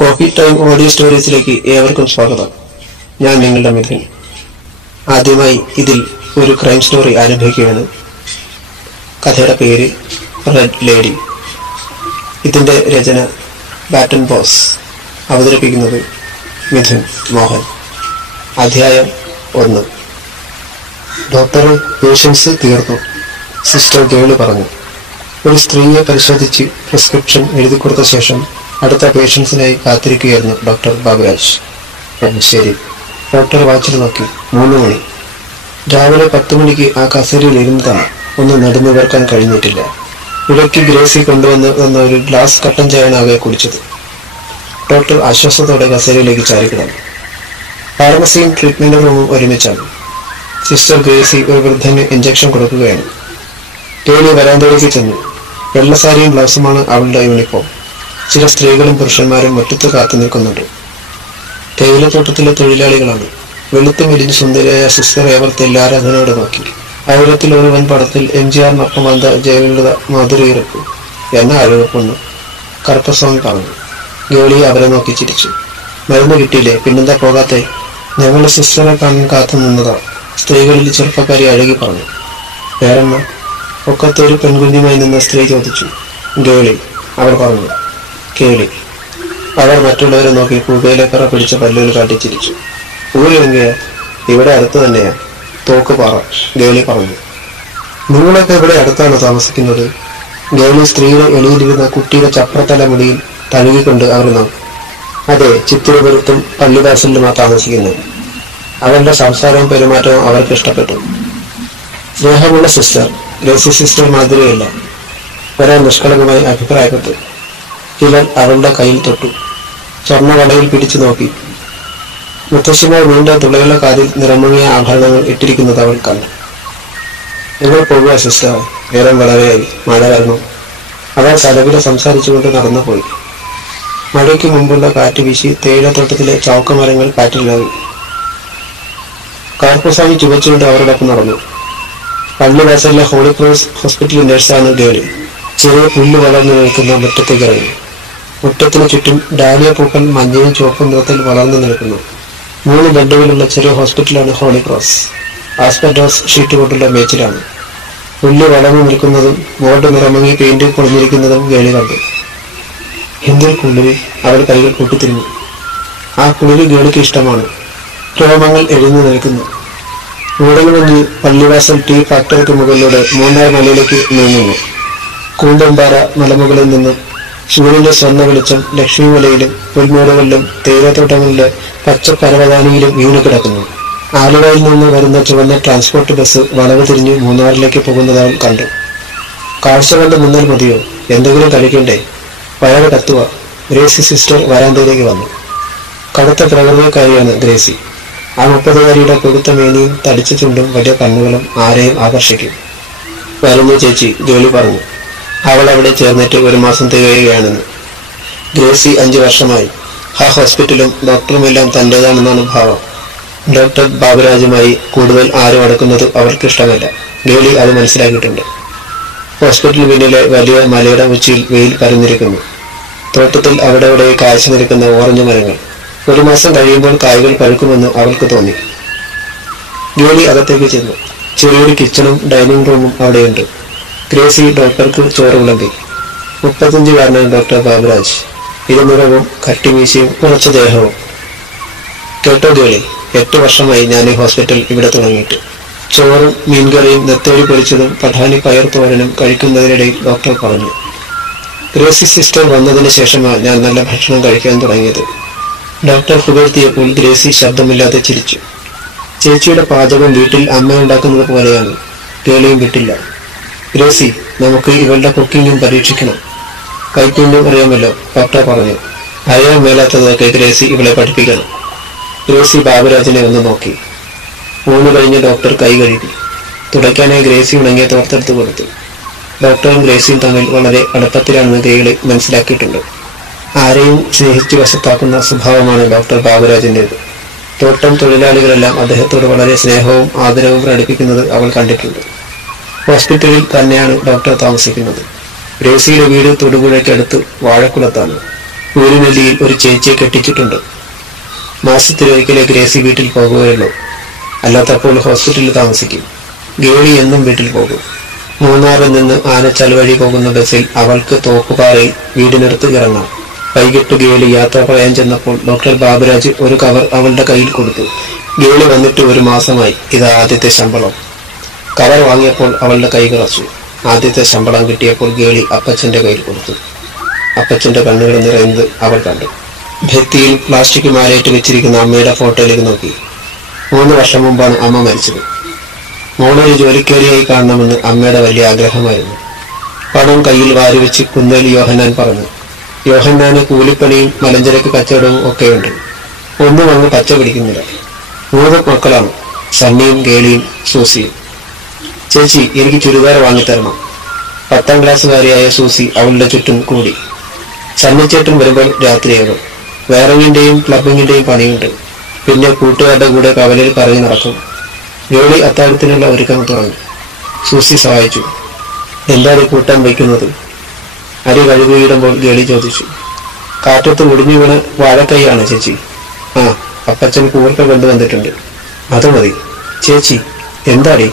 Coffee time audio സ്റ്റോറീസിലേക്ക് ഏവർക്കും സ്വാഗതം. ഞാൻ നിങ്ങളുടെ മിഥുൻ. ആദ്യമായി ഇതിൽ ഒരു ക്രൈം സ്റ്റോറി ആരംഭിക്കുകയാണ്. കഥയുടെ പേര് റെഡ് ലേഡി. ഇതിന്റെ രചന ബാറ്റൺ ബോസ്. അവതരിപ്പിക്കുന്നത് മിഥുൻ മോഹൻ. അധ്യായം 1. ഡോക്ടർ പേഷ്യൻസ് തീർന്നു, സിസ്റ്റർ ഗേള് പറഞ്ഞു. ഒരു സ്ത്രീയെ പരിശോധിച്ച് പ്രിസ്ക്രിപ്ഷൻ എഴുതിക്കൊടുത്ത ശേഷം അടുത്ത പേഷ്യൻസിനായി കാത്തിരിക്കുകയായിരുന്നു ഡോക്ടർ ബാബുരാജ്. ശരി. ഡോക്ടർ വാച്ചിൽ നോക്കി. 3 മണി. രാവിലെ 10 മണിക്ക് ആ കസേരയിൽ ഇരുന്നതാണ്. ഒന്ന് നടന്നുവർക്കാൻ കഴിഞ്ഞിട്ടില്ല. ഇടയ്ക്ക് ഗ്രേസി കൊണ്ടുവന്ന ഒരു ഗ്ലാസ് കട്ടൻ ചായയാണ് അവയെ കുടിച്ചത്. ഡോക്ടർ ആശ്വാസത്തോടെ കസേരയിലേക്ക് ചാരിക്കിടന്നു. ഫാർമസിയും ട്രീറ്റ്മെന്റ് റൂമും ഒരുമിച്ചാണ്. സിസ്റ്റർ ഗ്രേസി ഒരു വൃദ്ധന് ഇഞ്ചക്ഷൻ കൊടുക്കുകയാണ്. ടേലി വരാന്തയിലേക്ക് ചെന്നു. വെള്ളസാരിയും ഗ്ലൗസുമാണ് അവളുടെ യൂണിഫോം. ചില സ്ത്രീകളും പുരുഷന്മാരും മുറ്റത്ത് കാത്തു നിൽക്കുന്നുണ്ട്. തേയിലത്തോട്ടത്തിലെ തൊഴിലാളികളാണ്. വെളുത്തു മെലിഞ്ഞ് സുന്ദരിയായ സിസ്റ്റർ ഏവർത്തെ ആരാധനയോടെ നോക്കി. ആയിരത്തിൽ ഒരുവൻ പടത്തിൽ എംജിആറിനൊപ്പം വന്ന ജയലളിത മാധുരിയിറക്കും എന്ന ആരോപണം കറുപ്പസ്വാമി പറഞ്ഞു. ഗേളി അവരെ നോക്കി ചിരിച്ചു. മരുന്ന് കിട്ടിയില്ലേ? പിന്നെന്താ പോകാത്തെ? ഞങ്ങളുടെ സിസ്റ്ററെ കാണാൻ കാത്തു നിന്നതാ, സ്ത്രീകളിൽ ചെറുപ്പക്കാരി അഴകി പറഞ്ഞു. വേറെന്നാ? ഒക്കത്തെ ഒരു പെൺകുഞ്ഞുമായി നിന്ന സ്ത്രീ ചോദിച്ചു. ഗേളി, അവർ പറഞ്ഞു. കേളി. അവർ മറ്റുള്ളവരെ നോക്കി പുകയിലക്കറ പിടിച്ച പല്ലുകൾ കാട്ടിച്ചിരിച്ചു. ഊരെങ്കിയാ? ഇവിടെ അടുത്ത് തന്നെയാ, തോക്കുപാറ, ഗേളി പറഞ്ഞു. നിങ്ങളൊക്കെ ഇവിടെ അടുത്താണ് താമസിക്കുന്നത്? ഗേളി സ്ത്രീയുടെ എളിയിലിരുന്ന കുട്ടിയുടെ ചപ്രത്തല മുടിയിൽ തഴുകിക്കൊണ്ട് അവർ നോക്കി. അതെ, ചിത്തിരപുരത്തും പള്ളിദാസിലുമാ താമസിക്കുന്നത്. അവരുടെ സംസാരവും പെരുമാറ്റവും അവർക്ക് ഇഷ്ടപ്പെട്ടു. സ്നേഹമുള്ള സിസ്റ്റർ. ഗ്രേസി സിസ്റ്റർ മാതിരിയല്ല, ഒരാൾ നിഷ്കളങ്കമായി അഭിപ്രായപ്പെട്ടു. ചിലർ അവളുടെ കയ്യിൽ തൊട്ടു. സ്വർണ്ണവടയിൽ പിടിച്ചു നോക്കി. മുത്തശ്ശിമാർ നീണ്ട തുളയുള്ള കാതിൽ നിറമുങ്ങിയ ആഭരണങ്ങൾ ഇട്ടിരിക്കുന്നത് അവൾ കണ്ടു. നിങ്ങൾ പോകുക സിസ്റ്റർ, നേരം വളരെയായി, മഴ വരണം. അവൾ കലവില സംസാരിച്ചുകൊണ്ട് നടന്നുപോയി. മഴയ്ക്ക് മുമ്പുള്ള കാറ്റ് വീശി തേയിലത്തോട്ടത്തിലെ ചൗക്കമരങ്ങൾ കാറ്റിലായി. കാർപ്പുസാമി ചുവച്ചുകൊണ്ട് അവരോടൊപ്പം നടന്നു. പള്ളിവാസലിലെ ഹോളി ക്രോസ് ഹോസ്പിറ്റൽ നഴ്സാണ് ഗേളി. ചെറിയ പുല്ല് വളർന്നു നിൽക്കുന്ന മുറ്റത്തേക്ക് ഇറങ്ങി. മുറ്റത്തിന് ചുറ്റും ഡാലിയ പൂക്കൾ മഞ്ഞയും ചുവപ്പും നിറത്തിൽ വളർന്നു നിൽക്കുന്നു. 3 ബെഡുകളുള്ള ചെറിയ ഹോസ്പിറ്റലാണ് ഹോളി ക്രോസ്. ആസ്പെറ്റോസ് ഷീറ്റ് കൊണ്ടുള്ള മേച്ചിലാണ്. പുല്ല് വളർന്നു നിൽക്കുന്നതും ബോർഡ് നിറമങ്ങി പെയിന്റ് പൊളിഞ്ഞിരിക്കുന്നതും ഗേളി കണ്ടു. എന്തൊരു കുളിര്! അവൾ കൈകൾ കൂട്ടിത്തിരിഞ്ഞു. ആ കുളിര് ഗേളിക്ക് ഇഷ്ടമാണ്. രോമങ്ങൾ എഴുന്നു നിൽക്കുന്നു. മൂടൽമഞ്ഞ് പള്ളിവാസൽ ടീ ഫാക്ടറിക്ക് മുകളിലൂടെ 3 മലയിലേക്ക് നീങ്ങുന്നു. കൂന്തമ്പാറ മലമുകളിൽ നിന്നും സൂര്യന്റെ സ്വർണ്ണ വെളിച്ചം ലക്ഷ്മിമലയിലും പുൽമേടുകളിലും തേയിലത്തോട്ടങ്ങളിലെ പച്ചപ്പരവതാനിയിലും വീണു കിടക്കുന്നു. ആലുവയിൽ നിന്ന് വരുന്ന ചുവന്ന ട്രാൻസ്പോർട്ട് ബസ് വളവ് തിരിഞ്ഞ് മൂന്നാറിലേക്ക് പോകുന്നത് അവൾ കണ്ടു. കാഴ്ച കണ്ട് നിന്നാൽ മതിയോ? എന്തെങ്കിലും കഴിക്കണ്ടേ? വയറ് കത്തുക. ഗ്രേസി സിസ്റ്റർ വരാന്തയിലേക്ക് വന്നു. കടുത്ത പ്രകൃതക്കാരിയാണ് ഗ്രേസി. ആ 30-കാരിയുടെ കൊടുത്ത മേനിയും തടിച്ച ചുണ്ടും വലിയ കണ്ണുകളും ആരെയും ആകർഷിക്കും. വരുന്നു ചേച്ചി, ഗേളി പറഞ്ഞു. അവൾ അവിടെ ചേർന്നിട്ട് 1 മാസം തികയുകയാണെന്ന്. ഗ്രേസി 5 വർഷമായി. ആ ഹോസ്പിറ്റലും ഡോക്ടറുമെല്ലാം തന്റേതാണെന്നാണ് ഭാവം. ഡോക്ടർ ബാബുരാജുമായി കൂടുതൽ ആരും അടുക്കുന്നത് അവൾക്ക് ഇഷ്ടമല്ല. ഗേളി അത് മനസ്സിലാക്കിയിട്ടുണ്ട്. ഹോസ്പിറ്റൽ പിന്നിലെ വലിയ മലയുടെ ഉച്ചിയിൽ വെയിൽ പരന്നിരിക്കുന്നു. തോട്ടത്തിൽ അവിടെ ഇവിടെ കാഴ്ച നിൽക്കുന്ന ഓറഞ്ച് മരങ്ങൾ. 1 മാസം കഴിയുമ്പോൾ കായ്കൾ പഴുക്കുമെന്ന് അവൾക്ക് തോന്നി. ഗേളി അകത്തേക്ക് ചെന്നു. ചെറിയൊരു കിച്ചണും ഡൈനിങ് റൂമും അവിടെയുണ്ട്. ഗ്രേസി ഡോക്ടർക്ക് ചോറ് വിളമ്പി. 35-കാരനാണ് ഡോക്ടർ ബാബുരാജ്. ഇരുനിറവും കട്ടിമീശയും കുറച്ച് ദേഹവും. കേട്ടോ ഗേളി, 8 വർഷമായി ഞാൻ ഈ ഹോസ്പിറ്റൽ ഇവിടെ തുടങ്ങിയിട്ട്. ചോറും മീൻകറിയും നെത്തോലി പൊരിച്ചതും പഠാനി പയർ തോരനും കഴിക്കുന്നതിനിടയിൽ ഡോക്ടർ പറഞ്ഞു. ഗ്രേസി സിസ്റ്റർ വന്നതിന് ശേഷമാണ് ഞാൻ നല്ല ഭക്ഷണം കഴിക്കാൻ തുടങ്ങിയത്. ഡോക്ടർ പുകഴ്ത്തിയപ്പോൾ ഗ്രേസി ശബ്ദമില്ലാതെ ചിരിച്ചു. ചേച്ചിയുടെ പാചകം വീട്ടിൽ അമ്മ ഉണ്ടാക്കുന്നത് പോലെയാണ്. ഗേളിയും വിട്ടില്ല. ഗ്രേസി, നമുക്ക് ഇവളുടെ കുക്കിങ്ങും പരീക്ഷിക്കണം. കൈക്കുണ്ടും അറിയാമല്ലോ, ഡോക്ടർ പറഞ്ഞു. അറിയാൻ മേലാത്തതൊക്കെ ഗ്രേസി ഇവളെ പഠിപ്പിക്കണം. ഗ്രേസി ബാബുരാജിനെ ഒന്ന് നോക്കി. ഊണ് കഴിഞ്ഞ് ഡോക്ടർ കൈ കഴുകി. തുടയ്ക്കാനായി ഗ്രേസി ഉണങ്ങിയ തോർത്തെടുത്ത് കൊടുത്തു. ഡോക്ടറും ഗ്രേസിയും തമ്മിൽ വളരെ അടുപ്പത്തിലാണെന്ന് ഗേളി മനസ്സിലാക്കിയിട്ടുണ്ട്. ആരെയും സ്നേഹിച്ച് വശത്താക്കുന്ന സ്വഭാവമാണ് ഡോക്ടർ ബാബുരാജിൻ്റെത്. തോട്ടം തൊഴിലാളികളെല്ലാം അദ്ദേഹത്തോട് വളരെ സ്നേഹവും ആദരവും പ്രകടിപ്പിക്കുന്നത് അവൾ കണ്ടിട്ടുണ്ട്. ഹോസ്പിറ്റലിൽ തന്നെയാണ് ഡോക്ടർ താമസിക്കുന്നത്. ഗ്രേസിയുടെ വീട് തൊടുപുഴയ്ക്കടുത്ത് വാഴക്കുളത്താണ്. ഊരിനെല്ലിയിൽ ഒരു ചേച്ചിയെ കെട്ടിച്ചിട്ടുണ്ട്. മാസത്തിലൊരിക്കലേ ഗ്രേസി വീട്ടിൽ പോകുകയുള്ളൂ. അല്ലാത്തപ്പോൾ ഹോസ്പിറ്റലിൽ താമസിക്കും. ഗേളി എന്നും വീട്ടിൽ പോകും. മൂന്നാറിൽ നിന്ന് ആനച്ചാൽ വഴി പോകുന്ന ബസ്സിൽ അവൾക്ക് തോക്കുപാറയിൽ വീടിനടുത്ത് ഇറങ്ങാം. വൈകിട്ട് ഗേളി യാത്ര പറയാൻ ചെന്നപ്പോൾ ഡോക്ടർ ബാബുരാജ് ഒരു കവർ അവളുടെ കയ്യിൽ കൊടുത്തു. ഗേളി വന്നിട്ട് 1 മാസമായി. ഇത് ആദ്യത്തെ ശമ്പളം. കവർ വാങ്ങിയപ്പോൾ അവളുടെ കൈ വിറച്ചു. ആദ്യത്തെ ശമ്പളം കിട്ടിയപ്പോൾ ഗേളി അപ്പച്ചന്റെ കയ്യിൽ കൊടുത്തു. അപ്പച്ചന്റെ കണ്ണുകൾ നിറയുന്നത് അവൾ കണ്ടു. ഭിത്തിയിൽ പ്ലാസ്റ്റിക് മാലയിട്ട് വെച്ചിരിക്കുന്ന അമ്മയുടെ ഫോട്ടോയിലേക്ക് നോക്കി. 3 വർഷം മുമ്പാണ് അമ്മ മരിച്ചത്. മോളൊരു ജോലിക്കാരിയായി കാണണമെന്ന് അമ്മയുടെ വലിയ ആഗ്രഹമായിരുന്നു. പണം കയ്യിൽ വാരിവെച്ച് കുന്നേലി യോഹന്നാൻ പറഞ്ഞു. യോഹന്നാന് കൂലിപ്പണിയും മലഞ്ചരക്ക് കച്ചവടവും ഒക്കെയുണ്ട്. ഒന്നും അങ്ങ് പച്ച പിടിക്കുന്നില്ല. 3 മക്കളാണ്, സണ്ണിയും ഗേളിയും സൂസിയും. ചേച്ചി, എനിക്ക് ചുരിദാർ വാങ്ങിത്തരണം. 10ാം ക്ലാസ്സുകാരിയായ സൂസി അവളുടെ ചുറ്റും കൂടി. സണ്ണിച്ചേട്ടൻ വരുമ്പോൾ രാത്രിയാകും. വേറങ്ങിന്റെയും ക്ലബിങ്ങിന്റെയും പണിയുണ്ട്. പിന്നെ കൂട്ടുകാരുടെ കൂടെ കവലയിൽ കറങ്ങി നടക്കും. ഗേളി അത്താഴത്തിനുള്ള ഒരുക്കം തുടങ്ങി. സൂസി സഹായിച്ചു. എന്താണ് കൂട്ടാൻ വയ്ക്കുന്നത്? അരി കഴുകിയിടുമ്പോൾ ഗേളി ചോദിച്ചു. കാറ്റത്ത് ഒടിഞ്ഞു വീണ് വാഴക്കൈയാണ് ചേച്ചി. ആ, അപ്പച്ചൻ കൂർക്ക കൊണ്ടുവന്നിട്ടുണ്ട്. അത് മതി. ചേച്ചി, എന്താടി?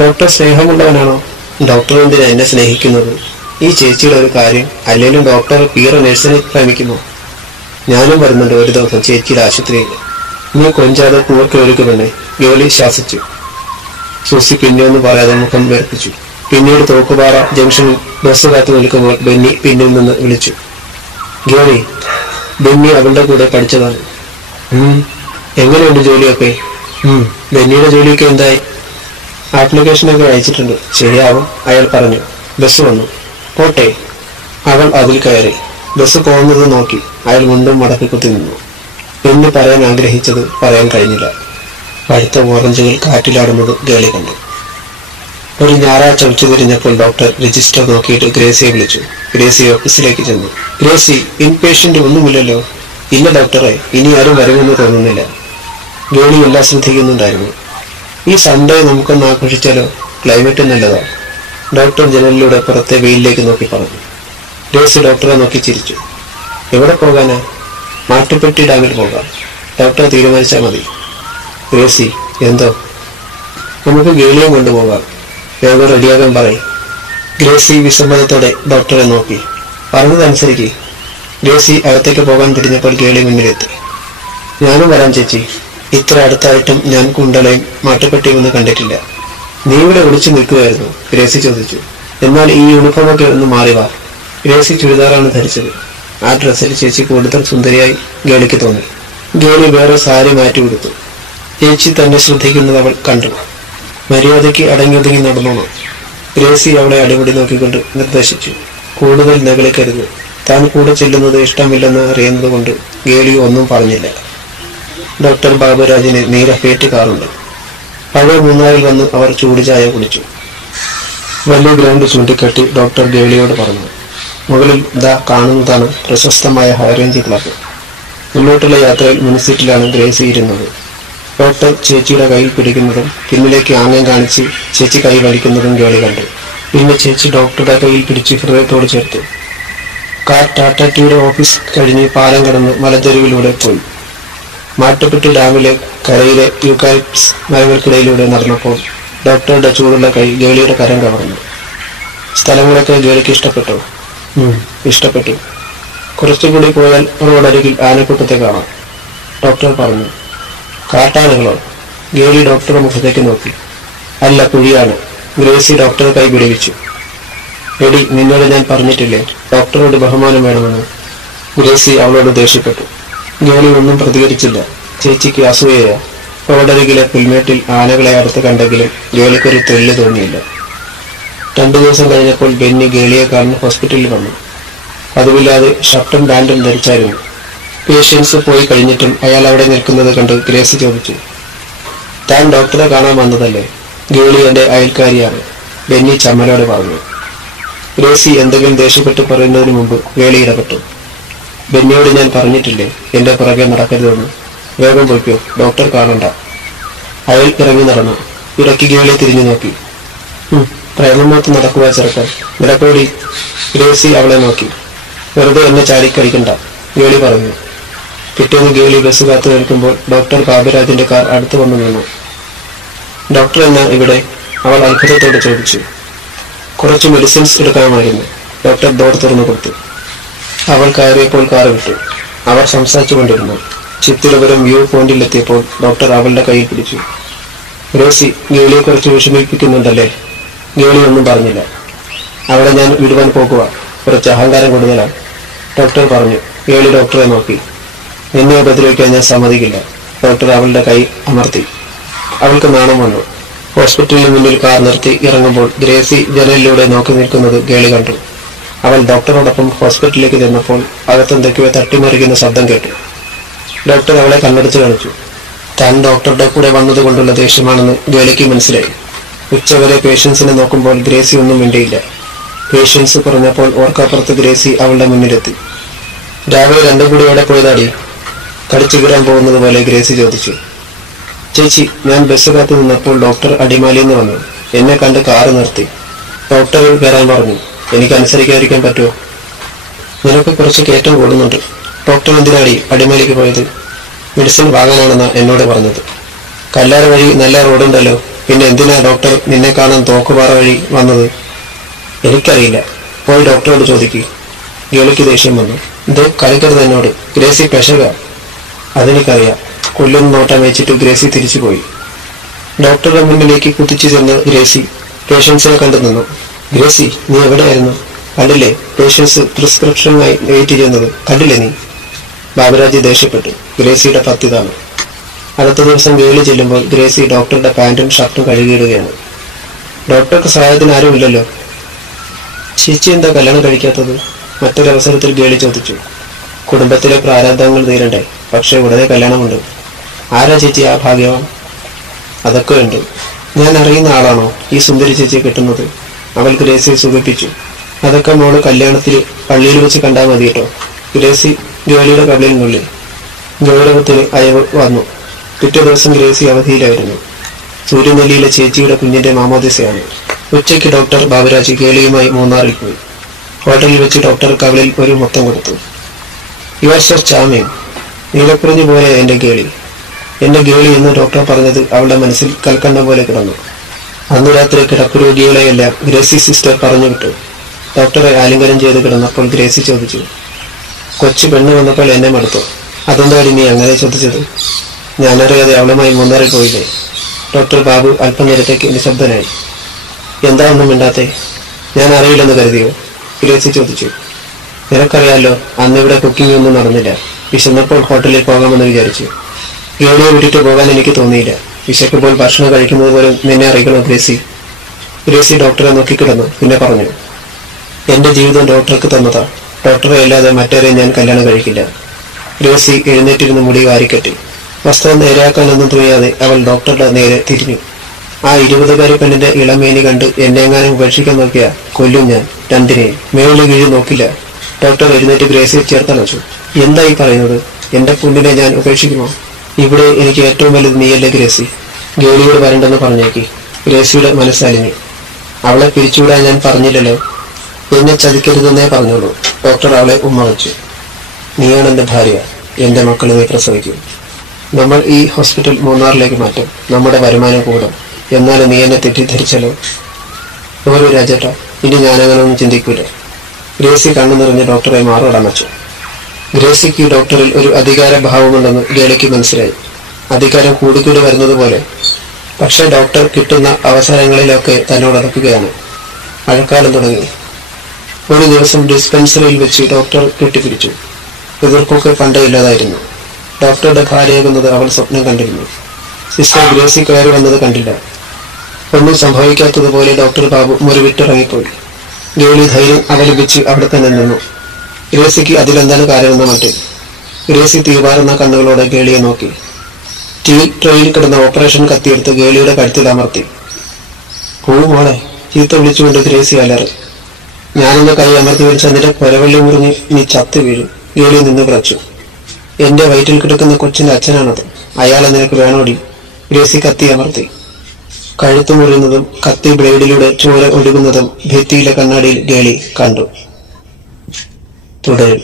ഡോക്ടർ സ്നേഹമുള്ളവനാണോ? ഡോക്ടർ എന്തിനാ എന്നെ സ്നേഹിക്കുന്നത്? ഈ ചേച്ചിയുടെ ഒരു കാര്യം. അല്ലെങ്കിലും ഡോക്ടർ പീറ നഴ്സിനെ പ്രേമിക്കുമോ? ഞാനും വരുന്നുണ്ട് ഒരു ദിവസം ചേച്ചിയുടെ ആശുപത്രിയിൽ. നീ കൊഞ്ചാതെ കൂർക്ക ഒരുക്കുമെന്നെ, ഗേളി ശാസിച്ചു. സൂസി പിന്നെ ഒന്നും പറയാതെ മുഖം വേർപ്പിച്ചു. പിന്നീട് തോക്കുപാറ ജംഗ്ഷനിൽ ബസ് കാത്തു നിൽക്കുമ്പോൾ ബെന്നി പിന്നിൽ നിന്ന് വിളിച്ചു. ഗേളി. ബെന്നി അവളുടെ കൂടെ പഠിച്ചതാണ്. എങ്ങനെയുണ്ട് ജോലിയൊക്കെ? ബെന്നിയുടെ ജോലിയൊക്കെ എന്തായി? ആപ്ലിക്കേഷനൊക്കെ അയച്ചിട്ടുണ്ട്. ശരിയാവും, അയാൾ പറഞ്ഞു. ബസ് വന്നു. പോട്ടെ. അവൾ അതിൽ കയറി. ബസ് പോകുന്നത് നോക്കി അയാൾ മുണ്ടും മടക്കി കുത്തി നിന്നു. എന്ന് പറയാൻ ആഗ്രഹിച്ചത് പറയാൻ കഴിഞ്ഞില്ല. പഴുത്ത ഓറഞ്ചുകൾ കാറ്റിലാടുന്നത് ഗേളി കണ്ടു. ഒരു ഞായറാഴ്ച ഉച്ച തിരിഞ്ഞപ്പോൾ ഡോക്ടർ രജിസ്റ്റർ നോക്കിയിട്ട് ഗ്രേസിയെ വിളിച്ചു. ഗ്രേസി ഓഫീസിലേക്ക് ചെന്നു. ഗ്രേസി, ഇൻപേഷ്യന്റ് ഒന്നുമില്ലല്ലോ? ഇല്ല ഡോക്ടറെ, ഇനി ആരും വരുമെന്ന് തോന്നുന്നില്ല. ഗേളി എല്ലാം ശ്രദ്ധിക്കുന്നുണ്ടായിരുന്നു. ഈ സൺഡേ നമുക്കൊന്ന് ആഘോഷിച്ചാലോ? ക്ലൈമറ്റ് നല്ലതാ. ഡോക്ടർ ജനലിലൂടെ പുറത്തെ വെയിലിലേക്ക് നോക്കി പറഞ്ഞു. ഗ്രേസി ഡോക്ടറെ നോക്കി ചിരിച്ചു. എവിടെ പോകാനാ? മാട്ടുപ്പെട്ടി ഡാമിൽ പോകാം. ഡോക്ടർ തീരുമാനിച്ചാൽ മതി. ഗ്രേസി, എന്തോ? നമുക്ക് ഗേളിയെ കൊണ്ടുപോകാം. വേഗം റെഡിയാകാൻ പറയും. ഗ്രേസി വിസമ്മതത്തോടെ ഡോക്ടറെ നോക്കി. പറഞ്ഞതനുസരിക്ക്. ഗ്രേസി അകത്തേക്ക് പോകാൻ തിരിഞ്ഞപ്പോൾ ഗേളി മുന്നിലെത്തി. ഞാനും വരാം ചേച്ചി. ഇത്ര അടുത്തായിട്ടും ഞാൻ കുണ്ടളയും മാട്ടുപ്പെട്ടിയും ഒന്നും കണ്ടിട്ടില്ല. നീ ഇവിടെ ഒളിച്ചു നിൽക്കുകയായിരുന്നു? ഗ്രേസി ചോദിച്ചു. എന്നാൽ ഈ യൂണിഫോമൊക്കെ ഒന്ന് മാറി വാ. ഗ്രേസി ചുരിദാറാണ് ധരിച്ചത്. ആ ഡ്രസ്സിൽ ചേച്ചി കൂടുതൽ സുന്ദരിയായി ഗേളിക്ക് തോന്നി. ഗേളി വേറെ സാരി മാറ്റി കൊടുത്തു. ചേച്ചി തന്നെ ശ്രദ്ധിക്കുന്നത് അവൾ കണ്ടു. മര്യാദയ്ക്ക് അടങ്ങിയൊതുങ്ങി നടന്നോണം. ഗ്രേസി അവളെ അടിമുടി നോക്കിക്കൊണ്ട് നിർദ്ദേശിച്ചു. കൂടുതൽ നകളിക്കരുത്. താൻ കൂടെ ചെല്ലുന്നത് ഇഷ്ടമില്ലെന്ന് അറിയുന്നത് കൊണ്ട് ഗേളി ഒന്നും പറഞ്ഞില്ല. ഡോക്ടർ ബാബുരാജിന് നീരഫേറ്റ് കാറുണ്ട്. പഴയ മൂന്നാറിൽ വന്ന് അവർ ചൂട് ചായ കുടിച്ചു. വലിയ ഗ്രൗണ്ട് ചൂണ്ടിക്കാട്ടി ഡോക്ടർ ഗേളിയോട് പറഞ്ഞു. മുകളിൽ ദാ കാണുന്നതാണ് പ്രശസ്തമായ ഹൈറേഞ്ച് ക്ലബ്. മുന്നോട്ടുള്ള യാത്രയിൽ മുൻസീറ്റിലാണ് ഗ്രേസി ഇരുന്നത്. ഡോക്ടർ ചേച്ചിയുടെ കയ്യിൽ പിടിക്കുന്നതും പിന്നിലേക്ക് ആംഗ്യം കാണിച്ച് ചേച്ചി കൈ വലിക്കുന്നതും ഗേളി കണ്ടു. പിന്നെ ചേച്ചി ഡോക്ടറുടെ കയ്യിൽ പിടിച്ച് ഹൃദയത്തോട് ചേർത്തു. കാർ ടാറ്റ ടീയുടെ ഓഫീസ് കഴിഞ്ഞ് പാലം കടന്ന് മലഞ്ചെരുവിലൂടെ പോയി. മാട്ടുപ്പെട്ടി ഡാമിലെ കരയിലെ യൂക്കാലിപ്സ് മരങ്ങൾക്കിടയിലൂടെ നടന്നപ്പോൾ ഡോക്ടറുടെ ചൂടുള്ള കൈ ഗേളിയുടെ കരം കവർന്നു. സ്ഥലങ്ങളൊക്കെ ഗേളിക്ക് ഇഷ്ടപ്പെട്ടു. ഇഷ്ടപ്പെട്ടു. കുറച്ചുകൂടി പോയാൽ റോഡരികിൽ ആനക്കൂട്ടത്തെ കാണാം. ഡോക്ടർ പറഞ്ഞു. കാട്ടാനകളോ? ഗേളി ഡോക്ടറുടെ മുഖത്തേക്ക് നോക്കി. അല്ല, കുഴിയാണ്. ഗ്രേസി ഡോക്ടറെ കൈ പിടിവിച്ചു. എടി, നിന്നോട് ഞാൻ പറഞ്ഞിട്ടില്ലേ ഡോക്ടറോട് ബഹുമാനം വേണമെന്ന്? ഗ്രേസി അവളോട് ദേഷ്യപ്പെട്ടു. ഗേളി ഒന്നും പ്രതികരിച്ചില്ല. ചേച്ചിക്ക് അസൂയയാ. റോഡരികിലെ പുൽമേട്ടിൽ ആനകളെ അടുത്ത് കണ്ടെങ്കിലും ഗേളിക്കൊരു തെല്ല് തോന്നിയില്ല. 2 ദിവസം കഴിഞ്ഞപ്പോൾ ബെന്നി ഗേളിയെ കാണുന്ന ഹോസ്പിറ്റലിൽ വന്നു. പതിവില്ലാതെ ഷർട്ടും പാന്റും ധരിച്ചായിരുന്നു. പേഷ്യൻസ് പോയി കഴിഞ്ഞിട്ടും അയാൾ അവിടെ നിൽക്കുന്നത് കണ്ട് ഗ്രേസി ചോദിച്ചു. താൻ ഡോക്ടറെ കാണാൻ വന്നതല്ലേ? ഗേളി എന്റെ അയൽക്കാരിയാണ്, ബെന്നി ചമ്മലോട് പറഞ്ഞു. ഗ്രേസി എന്തെങ്കിലും ദേഷ്യപ്പെട്ട് പറയുന്നതിന് മുമ്പ് ഗേളി ഇടപെട്ടു. ബെന്നിയോട് ഞാൻ പറഞ്ഞിട്ടില്ലേ എന്റെ പുറകെ നടക്കരുതെന്ന്? വേഗം പോയിക്കോ, ഡോക്ടർ കാണണ്ട. അയാൾ ഇറങ്ങി നടന്നു. ഇടയ്ക്ക് ഗേളി തിരിഞ്ഞു നോക്കി. പ്രേമമോത്ത് നടക്കുക ചെറുക്കൻ, നിലക്കോടി. ഗ്രേസി അവളെ നോക്കി. വെറുതെ എന്നെ ചാടിക്കളിക്കണ്ട. ഗേളി പറഞ്ഞു. പിറ്റേന്ന് ഗേളി ബസ് കാത്തു നിൽക്കുമ്പോൾ ഡോക്ടർ ബാബുരാജിന്റെ കാർ അടുത്തു വന്നു നിന്നു. ഡോക്ടർ എന്നാ ഇവിടെ? അവൾ അത്ഭുതത്തോടെ ചോദിച്ചു. കുറച്ച് മെഡിസിൻസ് എടുക്കാമായിരുന്നു. ഡോക്ടർ ഡോർ തുറന്നു കൊടുത്തു. അവൾ കയറിയപ്പോൾ കാർ വിട്ടു. അവർ സംസാരിച്ചു കൊണ്ടിരുന്നു. ചിത്തിരപുരം വ്യൂ പോയിന്റിലെത്തിയപ്പോൾ ഡോക്ടർ അവളുടെ കയ്യിൽ പിടിച്ചു. ഗ്രേസി, ഗേളിയെ കുറച്ച് വിഷമിപ്പിക്കുന്നുണ്ടല്ലേ? ഗേളി ഒന്നും പറഞ്ഞില്ല. അവിടെ ഞാൻ വിടുവാൻ പോകുക. കുറച്ച് അഹങ്കാരം കൂടുതലാണ്, ഡോക്ടർ പറഞ്ഞു. ഗേളി ഡോക്ടറെ നോക്കി. എന്നെ ഉപദ്രവിക്കാൻ ഞാൻ സമ്മതിക്കില്ല. ഡോക്ടർ അവളുടെ കൈ അമർത്തി. അവൾക്ക് നാണം വന്നു. ഹോസ്പിറ്റലിന് മുന്നിൽ കാർ നിർത്തി ഇറങ്ങുമ്പോൾ ഗ്രേസി ജനലിലൂടെ നോക്കി നിൽക്കുന്നത് ഗേളി കണ്ടു. അവൾ ഡോക്ടറോടൊപ്പം ഹോസ്പിറ്റലിലേക്ക് ചെന്നപ്പോൾ അകത്തെന്തൊക്കെയോ തട്ടിമറിക്കുന്ന ശബ്ദം കേട്ടു. ഡോക്ടർ അവളെ കണ്ണടച്ച് കാണിച്ചു. താൻ ഡോക്ടറുടെ കൂടെ വന്നതുകൊണ്ടുള്ള ദേഷ്യമാണെന്ന് ഗേളിക്ക് മനസ്സിലായി. ഉച്ചവരെ പേഷ്യൻസിനെ നോക്കുമ്പോൾ ഗ്രേസി ഒന്നും മിണ്ടിയില്ല. പേഷ്യൻസ് പറഞ്ഞപ്പോൾ ഓർക്കപ്പുറത്ത് ഗ്രേസി അവളുടെ മുന്നിലെത്തി. രാവിലെ രണ്ടും കൂടി എവിടെ പോയതാടി? കടിച്ചു കീറാൻ പോകുന്നത് പോലെ ഗ്രേസി ചോദിച്ചു. ചേച്ചി, ഞാൻ ബസ് കാത്തു നിന്നപ്പോൾ ഡോക്ടർ അടിമാലിന്ന് വന്നു. എന്നെ കണ്ട് കാറ് നിർത്തി. ഡോക്ടർ കയറാൻ പറഞ്ഞു. എനിക്ക് അനുസരിക്കാതിരിക്കാൻ പറ്റുമോ? നിനക്ക് കുറച്ച് കയറ്റം കൂടുന്നുണ്ട്. ഡോക്ടർ എന്തിനാടി അടിമാലിക്ക് പോയത്? മെഡിസിൻ വാങ്ങാനാണെന്നാ എന്നോട് പറഞ്ഞത്. കല്ലാർ വഴി നല്ല റോഡുണ്ടല്ലോ, പിന്നെ എന്തിനാ ഡോക്ടർ നിന്നെ കാണാൻ തോക്കുപാറ വഴി വന്നത്? എനിക്കറിയില്ല, പോയി ഡോക്ടറോട് ചോദിക്കുക. ഗേളിക്ക് ദേഷ്യം വന്നു. ഇത് കളിക്കരുത് എന്നോട്, ഗ്രേസി പെശക. അതെനിക്കറിയാം. കൊല്ലുന്ന നോട്ടം വെച്ചിട്ട് ഗ്രേസി തിരിച്ചുപോയി. ഡോക്ടറുടെ മുന്നിലേക്ക് കുതിച്ചു ചെന്ന് ഗ്രേസി പേഷ്യൻസിനെ കണ്ടു നിന്നു. ഗ്രേസി, നീ എവിടെയായിരുന്നു? കണ്ടില്ലേ പേഷ്യൻസ് പ്രിസ്ക്രിപ്ഷനുമായി വെയിറ്റ് ചെയ്യുന്നത്? കണ്ടില്ലേ നീ? ബാബുരാജ് ദേഷ്യപ്പെട്ടു. ഗ്രേസിയുടെ പത്തിതാണ്. അടുത്ത ദിവസം ഗേളി ചെല്ലുമ്പോൾ ഗ്രേസി ഡോക്ടറുടെ പാന്റും ഷർട്ടും കഴുകിയിടുകയാണ്. ഡോക്ടർക്ക് സഹായത്തിന് ആരുമില്ലല്ലോ. ചേച്ചി എന്താ കല്യാണം കഴിക്കാത്തത്? മറ്റൊരവസരത്തിൽ ഗേളി ചോദിച്ചു. കുടുംബത്തിലെ പ്രാരാബ്ദങ്ങൾ തീരണ്ടേ? പക്ഷെ ഉടനെ കല്യാണമുണ്ട്. ആരാ ചേച്ചി ആ ഭാഗ്യവാൻ? അതൊക്കെ ഉണ്ട്. ഞാൻ അറിയുന്ന ആളാണോ ഈ സുന്ദരി ചേച്ചിയെ കിട്ടുന്നത്? അവൾ ഗ്രേസിയെ സുഖിപ്പിച്ചു. അതൊക്കെ മോള് കല്യാണത്തിൽ പള്ളിയിൽ വെച്ച് കണ്ടാൽ മതി കേട്ടോ. ഗ്രേസി ഗേളിയുടെ കവിളിൽ നുള്ളി. ഗൗരവത്തിന് അയവ് വന്നു. പിറ്റേ ദിവസം ഗ്രേസി അവധിയിലായിരുന്നു. സൂര്യനെല്ലിയിലെ ചേച്ചിയുടെ കുഞ്ഞിന്റെ മാമോദിസയാണ്. ഉച്ചയ്ക്ക് ഡോക്ടർ ബാബുരാജ് ഗേളിയുമായി മൂന്നാറിൽ പോയി. ഹോട്ടലിൽ വെച്ച് ഡോക്ടർ കവിളിൽ ഒരു മുത്തം കൊടുത്തു. You are so charming. നീലക്കുറിഞ്ഞു പോലെ എന്റെ ഗേളി. എന്റെ ഗേളി എന്ന് ഡോക്ടർ പറഞ്ഞത് അവളുടെ മനസ്സിൽ കൽക്കണ്ട പോലെ കിടന്നു. അന്നു രാത്രി കിടപ്പ് രോഗികളെയെല്ലാം ഗ്രേസി സിസ്റ്റർ പറഞ്ഞു വിട്ടു. ഡോക്ടറെ ആലിംഗനം ചെയ്ത് കിടന്നപ്പോൾ ഗ്രേസി ചോദിച്ചു, കൊച്ചു പെണ്ണ് വന്നപ്പോൾ എന്നെ മടുത്തു. അതെന്താടി നീ അങ്ങനെ ചോദിച്ചത്? ഞാനറിയാതെ അവളുമായി മൂന്നാറിൽ പോയില്ലേ? ഡോക്ടർ ബാബു അല്പനേരത്തേക്ക് നിശബ്ദനായി. എന്താ ഒന്നും മിണ്ടാത്തെ? ഞാൻ അറിയില്ലെന്ന് കരുതിയോ? ഗ്രേസി ചോദിച്ചു. നിനക്കറിയാലോ, അന്നിവിടെ കുക്കിംഗ് ഒന്നും നടന്നില്ല. വിശന്നപ്പോൾ ഹോട്ടലിൽ പോകാമെന്ന് വിചാരിച്ചു. ഗേളിയെ വിട്ടിട്ട് പോകാൻ എനിക്ക് തോന്നിയില്ല. വിശക്കുമ്പോൾ ഭക്ഷണം കഴിക്കുന്നത് പോലും നിന്നെ അറിയിക്കണോ ഗ്രേസി? ഗ്രേസി ഡോക്ടറെ നോക്കിക്കിടന്നു. പിന്നെ പറഞ്ഞു, എന്റെ ജീവിതം ഡോക്ടർക്ക് തന്നതാ. ഡോക്ടറെ അല്ലാതെ മറ്റേറെ ഞാൻ കല്യാണം കഴിക്കില്ല. ഗ്രേസി എഴുന്നേറ്റിരുന്ന് മുടി വാരിക്കെട്ടി. വസ്ത്രം നേരെയാക്കാനൊന്നും തുനിയാതെ അവൾ ഡോക്ടറുടെ നേരെ തിരിഞ്ഞു. ആ 20-കാരി പെണ്ണിന്റെ ഇളമേനി കണ്ട് എന്നെങ്ങാനും ഉപേക്ഷിക്കാൻ നോക്കിയാ കൊല്ലും ഞാൻ രണ്ടിനെയും. മേളിൽ വീഴി നോക്കില്ല. ഡോക്ടർ എഴുന്നേറ്റ് ഗ്രേസിയെ ചേർത്തണച്ചു. എന്തായി പറയുന്നത്? എന്റെ കുഞ്ഞിനെ ഞാൻ ഉപേക്ഷിക്കുമോ? ഇവിടെ എനിക്ക് ഏറ്റവും വലുത് നീയല്ലേ ഗ്രേസി. ഗേളിയോട് വരണ്ടെന്ന് പറഞ്ഞേക്ക്. ഗ്രേസിയുടെ മനസ്സലിഞ്ഞു. അവളെ പിരിച്ചുവിടാൻ ഞാൻ പറഞ്ഞില്ലല്ലോ. എന്നെ ചതിക്കരുതെന്നേ പറഞ്ഞോളൂ. ഡോക്ടർ അവളെ ഉമ്മ വെച്ചു. നീയാണ് എന്റെ ഭാര്യ. എന്റെ മക്കളെ നീ പ്രസവിക്കും. നമ്മൾ ഈ ഹോസ്പിറ്റൽ മൂന്നാറിലേക്ക് മാറ്റും. നമ്മുടെ വരുമാനം കൂടും. എന്നാലും നീ എന്നെ തെറ്റിദ്ധരിച്ചല്ലോ. ഓരോ രാജേട്ടാ, ഇനി ഞാനങ്ങനൊന്നും ചിന്തിക്കൂല. ഗ്രേസി കണ്ണു നിറഞ്ഞ ഡോക്ടറെ മാറോടണച്ചു. ഗ്രേസിക്ക് ഡോക്ടറിൽ ഒരു അധികാര ഭാവമുണ്ടെന്ന് ഗേളിക്ക് മനസ്സിലായി. അധികാരം കൂടിക്കൂടി വരുന്നത് പോലെ. പക്ഷെ ഡോക്ടർ കിട്ടുന്ന അവസരങ്ങളിലൊക്കെ തന്നോടടക്കുകയാണ്. മഴക്കാലം തുടങ്ങി. ഒരു ദിവസം ഡിസ്പെൻസറിയിൽ വെച്ച് ഡോക്ടർ കെട്ടിപ്പിടിച്ചു. എതിർപ്പൊക്കെ പണ്ടേ ഇല്ലാതായിരുന്നു. ഡോക്ടറുടെ ഭാര്യയാകുന്നത് അവൾ സ്വപ്നം കണ്ടിരുന്നു. സിസ്റ്റർ ഗ്രേസി കയറി വന്നത് കണ്ടില്ല. ഒന്നും സംഭവിക്കാത്തതുപോലെ ഡോക്ടർ ബാബു മുറിവിട്ടിറങ്ങിപ്പോയി. ഗേളി ധൈര്യം അവലംബിച്ച് അവിടെ തന്നെ നിന്നു. ഗ്രേസിക്ക് അതിലെന്താണ് കാര്യമെന്ന മട്ടിൽ. ഗ്രേസി തീവാറുന്ന കണ്ണുകളോടെ ഗേളിയെ നോക്കി. ട്രെയിൽ കിടന്ന ഓപ്പറേഷൻ കത്തിയെടുത്ത് ഗേളിയുടെ കഴുത്തിൽ അമർത്തി. മോളെ, ചീത്ത വിളിച്ചുകൊണ്ട് ഗ്രേസി അലറി. ഞാനൊന്ന് കൈ അമർത്തി വിളിച്ച നിന്റെ കൊരവള്ളി മുറിഞ്ഞ് നീ ചത്തു വീഴും. ഗേളി നിന്ന് വിറച്ചു. എന്റെ വയറ്റിൽ കിടക്കുന്ന കൊച്ചിന്റെ അച്ഛനാണത്. അയാളെ നിനക്ക് വേണോടി? ഗ്രേസി കത്തി അമർത്തി. കഴുത്തു മുറിയുന്നതും കത്തി ബ്ലേഡിലൂടെ ചോര ഒഴുകുന്നതും ഭിത്തിയിലെ കണ്ണാടിയിൽ ഗേളി കണ്ടു. തുടരും.